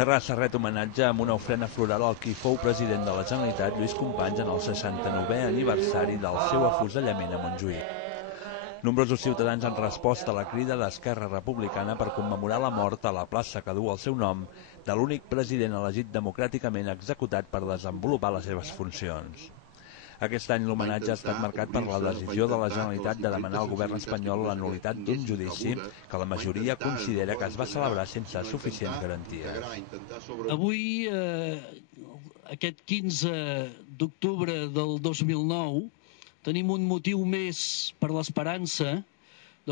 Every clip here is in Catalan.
Terrassa ret homenatge amb una ofrena floral al qui fou president de la Generalitat, Lluís Companys, en el 69è aniversari del seu afusellament a Montjuïc. Nombrosos ciutadans han respost a la crida d'Esquerra Republicana per commemorar la mort a la plaça que du el seu nom de l'únic president elegit democràticament executat per desenvolupar les seves funcions. Aquest any l'homenatge ha estat marcat per la decisió de la Generalitat de demanar al govern espanyol la nul·litat d'un judici que la majoria considera que es va celebrar sense suficients garanties. Avui, aquest 15 d'octubre del 2009, tenim un motiu més per l'esperança,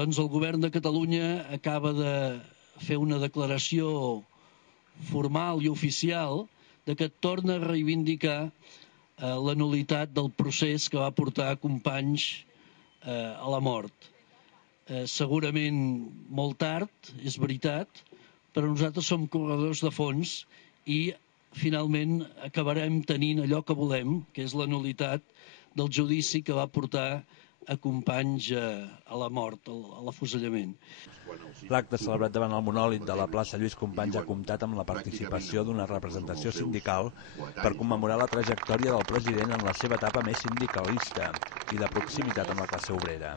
doncs el govern de Catalunya acaba de fer una declaració formal i oficial de que torna a reivindicar la nul·litat del procés que va portar Companys a la mort. Segurament molt tard, és veritat, però nosaltres som corredors de fons i finalment acabarem tenint allò que volem, que és la nul·litat del judici que va portar a Companys a la mort, a l'afusellament. L'acte celebrat davant el monòlit de la plaça Lluís Companys ha comptat amb la participació d'una representació sindical per commemorar la trajectòria del president en la seva etapa més sindicalista i de proximitat amb la classe obrera.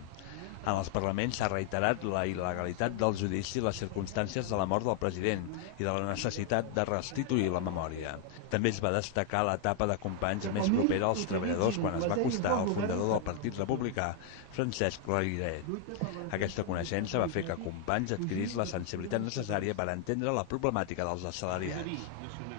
En els parlaments s'ha reiterat la il·legalitat del judici i les circumstàncies de la mort del president i de la necessitat de restituir la memòria. També es va destacar l'etapa de Companys més propera als treballadors quan es va acostar al fundador del Partit Republicà, Francesc Layret. Aquesta coneixença va fer que Companys adquirís la sensibilitat necessària per entendre la problemàtica dels assalariats.